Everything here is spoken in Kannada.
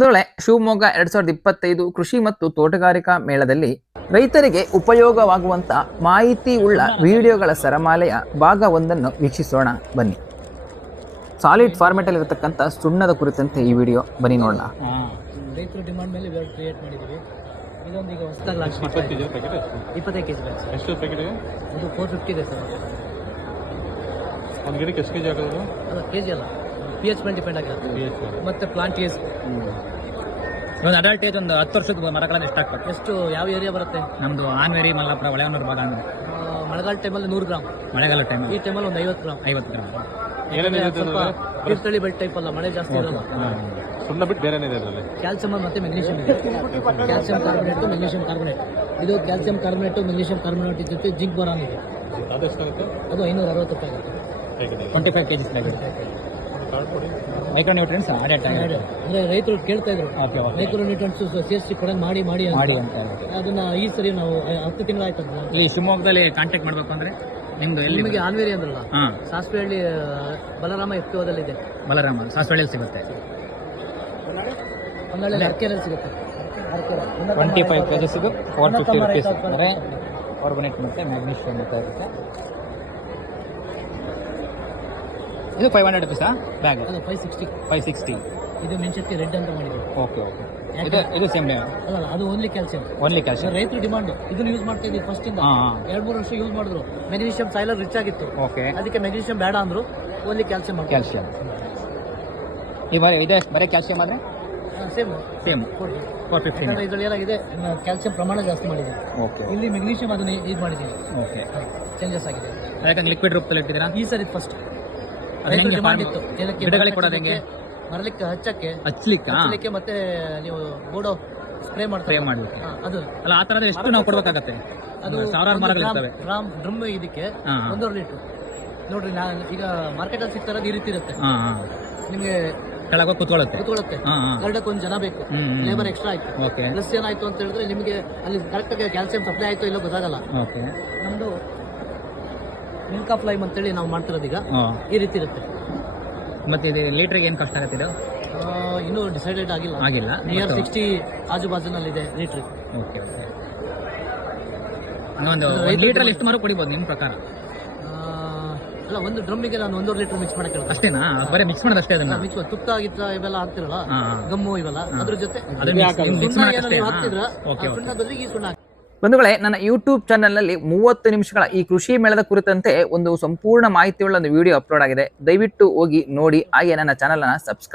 ಬಂಧುಗಳೇ, ಶಿವಮೊಗ್ಗ 2025 ಕೃಷಿ ಮತ್ತು ತೋಟಗಾರಿಕಾ ಮೇಳದಲ್ಲಿ ರೈತರಿಗೆ ಉಪಯೋಗವಾಗುವಂತ ಮಾಹಿತಿ ಉಳ್ಳ ವಿಡಿಯೋಗಳ ಸರಮಾಲೆಯ ಭಾಗ ಒಂದನ್ನು ವೀಕ್ಷಿಸೋಣ ಬನ್ನಿ. ಸಾಲಿಡ್ ಫಾರ್ಮೆಟ್ ಅಲ್ಲಿ ಇರತಕ್ಕಂತ ಸುಣ್ಣದ ಕುರಿತಂತೆ ಈ ವಿಡಿಯೋ ಬನ್ನಿ ನೋಡೋಣ. ರೈತರ ಡಿಮಾಂಡ್ ಮೇಲೆ ಇವೆರಡು ಕ್ರಿಯೇಟ್ ಮಾಡಿದ್ದೀವಿ. ಇದೊಂದು ಈಗ ಹೊಸದಾಗಿ ಲಾಂಚ್ ಮಾಡ್ತಾ ಇದ್ದೀವಿ. 25 ಕೆಜಿ ಬ್ಯಾಗ್ ಸರ್. ಎಷ್ಟು ಪ್ಯಾಕೆಟ್ ಇದೆ? ಇದು 450 ಇದೆ ಸರ್. ಒಂದು ಗಿಡಕ್ಕೆ ಎಷ್ಟು ಕೆಜಿ ಆಗೋದು? ಅದು ಕೆಜಿ ಅಲ್ಲ, ಪಿ ಎಚ್ ಮೇಲೆ ಡಿಪೆಂಡ್ ಆಗಿರುತ್ತೆ. ಮತ್ತೆ ಪ್ಲಾಂಟ್ ಏಜ್ ಒಂದು ಅಡಲ್ಟ್ ಏಜ್ ಒಂದು 10 ವರ್ಷದ ಮರಗಳನ್ನು ಎಷ್ಟು ಆಗ್ತದೆ? ಎಷ್ಟು ಯಾವ ಏರಿಯಾ ಬರುತ್ತೆ? ನಮ್ಮದು ಆನ್ವೇರಿ ಮಲ್ಲಾಪುರ ಹೊಳೆಹೊನ್ನೂರು ಭಾಗ. ಮಳೆಗಾಲ ಟೈಮಲ್ಲಿ 100 ಗ್ರಾಮ್, ಮಳೆಗಾಲ ಟೈಮ್ ಈ ಟೈಮಲ್ಲಿ ಒಂದು 50 ಗ್ರಾಮ್. 50 ಗ್ರಾಮ್. ಸ್ವಲ್ಪ ತೀರ್ಥಹಳ್ಳಿ ಬೆಡ್ ಟೈಪ್ ಅಲ್ಲ, ಮಳೆ ಜಾಸ್ತಿ ಇರಲ್ಲ. ಸುಣ್ಣ ಬಿಟ್ಟು ಬೇರೆ ಏನಿದೆ ಅದರಲ್ಲಿ? ಕ್ಯಾಲ್ಸಿಯಂ ಮತ್ತೆ ಮೆಗ್ನೀಷಿಯಂ ಇದೆ. Calcium carbonate, magnesium carbonate. ಇದು ಕ್ಯಾಲ್ಸಿಯಂ ಕಾರ್ಬೊನೇಟ್, ಮೆಗ್ನೀಷಿಯಂ ಕಾರ್ಬೊನೇಟ್ ಜೊತೆ ಜಿಂಕ್ ಬೋರಾನ್ ಇದೆ. ಅದು ಎಷ್ಟಾಗುತ್ತೆ? ಅದು 560 ರೂಪಾಯಿ ಆಗುತ್ತೆ. 25 ಕೆಜಿ ಮೈಕ್ರೋ ನ್ಯೂಟ್ರಿಯೆಂಟ್ಸ್ ಅಂದ್ರೆ ರೈತರು ಕೇಳ್ತಾ ಇದ್ರು, ಮೈಕ್ರೋ ನ್ಯೂಟ್ರಿಯೆಂಟ್ಸ್ ಸೇರಿಸಿ ಕೊಡಂಗ್ ಮಾಡಿ ಮಾಡಿ ಅಂತ. ಅದನ್ನ ಈ ಸರಿ ನಾವು 10 ತಿಂಗಳಾಯ್ತು. ಇಲ್ಲಿ ಶಿವಮೊಗ್ಗದಲ್ಲಿ ಕಾಂಟ್ಯಾಕ್ಟ್ ಮಾಡ್ಬೇಕು ಅಂದ್ರೆ ನಿಮ್ದು ಎಲ್ಲಿ? ನಿಮಗೆ ಆನ್ವೇರಿ ಅಂದ್ರಲ್ಲ, ಸಾಸ್ವೆಹಳ್ಳಿ ಬಲರಾಮ FPOದಲ್ಲಿ ಇದೆ. ಬಲರಾಮ ಸಾಸ್ವಳ್ಳಿಯಲ್ಲಿ ಸಿಗುತ್ತೆ. ಹೊನ್ನಾಳಿ ಅರ್ಕೆರೆಯಲ್ಲಿ ಸಿಗುತ್ತೆ. 25 ಕೆಜಿಸಿಗೂ 450 ರುಪೀಸ್. ಅಂದರೆ ಕಾರ್ಬೊನೇಟ್ ಮತ್ತು ಮ್ಯಾಗ್ನೀಷಿಯಂ ಅಂತ ಇರುತ್ತೆ. ಇದು 500 ರುಪೀಸಾ ಬ್ಯಾಗ್? ಅದು 560. ಇದು ಮೆಣಸಿನಕಾಯಿ ರೆಡ್ ಅಂತ ಮಾಡಿದ್ರು. ಓಕೆ. ಇದು ಸೇಮ್ ಅಲ್ಲ, ಅದು ಓನ್ಲಿ ಕ್ಯಾಲ್ಸಿಯಂ. ರೈತರ ಡಿಮಾಂಡ್ ಇದನ್ನು ಯೂಸ್ ಮಾಡ್ತಾ ಇದ್ದೀವಿ ಫಸ್ಟ್ ಇಂದ. 2-3 ವರ್ಷ ಯೂಸ್ ಮಾಡಿದ್ರು. ಮೆಗ್ನೀಷಿಯಂ ಸಾಯಿಲರ್ ರಿಚ್ ಆಗಿತ್ತು. ಅದಕ್ಕೆ ಮೆಗ್ನೀಷಿಯಂ ಬೇಡ ಅಂದ್ರು, ಓನ್ಲಿ ಕ್ಯಾಲ್ಸಿಯಂ. ಇದೆ ಬರೀ ಕ್ಯಾಲ್ಸಿಯಂ ಆದರೆ ಸೇಮ್ 450. ಇದರಲ್ಲಿ ಏನಾಗಿದೆ, ಕ್ಯಾಲ್ಸಿಯಂ ಪ್ರಮಾಣ ಜಾಸ್ತಿ ಮಾಡಿದೆ. ಇಲ್ಲಿ ಮೆಗ್ನೀಷಿಯಂ ಅದನ್ನ ಇದು ಮಾಡಿದ್ದೀವಿ. ಚೇಂಜಸ್ ಆಗಿದೆ. ಯಾಕಂದ್ರೆ ಲಿಕ್ವಿಡ್ ರೂಪದಲ್ಲಿ ಇಟ್ಟಿದ್ದೀರಾ ಈ ಸರಿ ಫಸ್ಟ್ ರೈತರ ಡಿಮಾಂಡ್ ಇತ್ತು. ಗಿಡಗಳಿಗೆ ಕೊಡೋದು ಹೆಂಗೆ? ಮರಲಿಕ್ಕೆ ಹಚ್ಚಲಿಕ್ಕೆ ಮತ್ತೆ ನೀವು ಬೋಡೋ ಸ್ಪ್ರೇ ಮಾಡಬೇಕು. ಅದು ಅಲ್ಲ, ಆ ಥರದ ಎಷ್ಟು ನಾವು ಕೊಡಬೇಕಾಗತ್ತೆ? ಅದು ಸಾವಿರಾರು ಮರಗಳಿರ್ತವೆ. ಡ್ರಮ್ ಇದಕ್ಕೆ 1.5 ಲೀಟರ್ ನೋಡ್ರಿ. ಈಗ ಮಾರ್ಕೆಟ್ ಅಲ್ಲಿ ಸಿಗ್ತಾರದು ಈ ರೀತಿ ಇರುತ್ತೆ. ನಿಮ್ಗೆ ಕೆಳಗೆ ಕೂತ್ಕೊಳ್ಳುತ್ತೆ. ಕರಡಕ್ಕೆ ಒಂದು ಜನ ಬೇಕು, ಲೇಬರ್ ಎಕ್ಸ್ಟ್ರಾ ಆಯ್ತು. ಪ್ಲಸ್ ಏನಾಯ್ತು ಅಂತ ಹೇಳಿದ್ರೆ ನಿಮಗೆ ಅಲ್ಲಿ ಕರೆಕ್ಟ್ ಆಗಿ ಕ್ಯಾಲ್ಸಿಯಂ ಸಪ್ಲೈ ಆಯ್ತು ಇಲ್ಲೋ ಗೊತ್ತಾಗಲ್ಲ. ನಮ್ದು ಮಿಲ್ಕ್ ಆಫ್ ಲೈಮ್ ಅಂತೇಳಿ ನಾವು ಮಾಡ್ತಿರೋದು ಈಗ ಈ ರೀತಿ ಇರುತ್ತೆ. ಮತ್ತೆ ಇದು ಲೀಟ್ರಿಗೆ ಏನು ಕಷ್ಟ ಆಗುತ್ತೆ? ಇದು ಇನ್ನೂ ಡಿಸೈಡೆಡ್ ಆಗಿಲ್ಲ. ನಿಯರ್ 60 ಆಜು ಬಾಜುನಲ್ಲಿದೆ ಲೀಟ್ರ್. ಒಂದು ಲೀಟ್ರಲ್ಲಿ ಎಷ್ಟು ಮಾರು ಕುಡಿಬೋದು ನಿಮ್ಮ ಪ್ರಕಾರ? ಅಲ್ಲ, ಒಂದು ಡ್ರಮ್ಮಿಗೆ ನಾನು 1.5 ಲೀಟರ್ ಮಿಕ್ಸ್ ಮಾಡಕ್ಕೆ ಹೇಳ್ತೀನಿ. ಅಷ್ಟೇನಾ? ಬರೀ ಮಿಕ್ಸ್ ಮಾಡೋದು ಅಷ್ಟೇ? ಅದನ್ನ ಮಿಕ್ಸ್ ತುಪ್ಪ ಆಗಿತ್ತ ಇವೆಲ್ಲ ಹಾಕ್ತಿರಲ್ಲ, ಗಮ್ಮು ಇವೆಲ್ಲ, ಅದ್ರ ಜೊತೆ ಸುಣ್ಣ ಬದಲಿಗೆ ಈ ಸುಣ್ಣ. ಬಂಧುಗಳೇ, ನನ್ನ ಯೂಟ್ಯೂಬ್ ಚಾನೆಲ್ನಲ್ಲಿ 30 ನಿಮಿಷಗಳ ಈ ಕೃಷಿ ಮೇಳದ ಕುರಿತಂತೆ ಒಂದು ಸಂಪೂರ್ಣ ಮಾಹಿತಿಯುಳ್ಳ ಒಂದು ವಿಡಿಯೋ ಅಪ್ಲೋಡ್ ಆಗಿದೆ. ದಯವಿಟ್ಟು ಹೋಗಿ ನೋಡಿ, ಹಾಗೆ ನನ್ನ ಚಾನೆಲ್ ಅನ್ನು ಸಬ್ಸ್ಕ್ರೈಬ್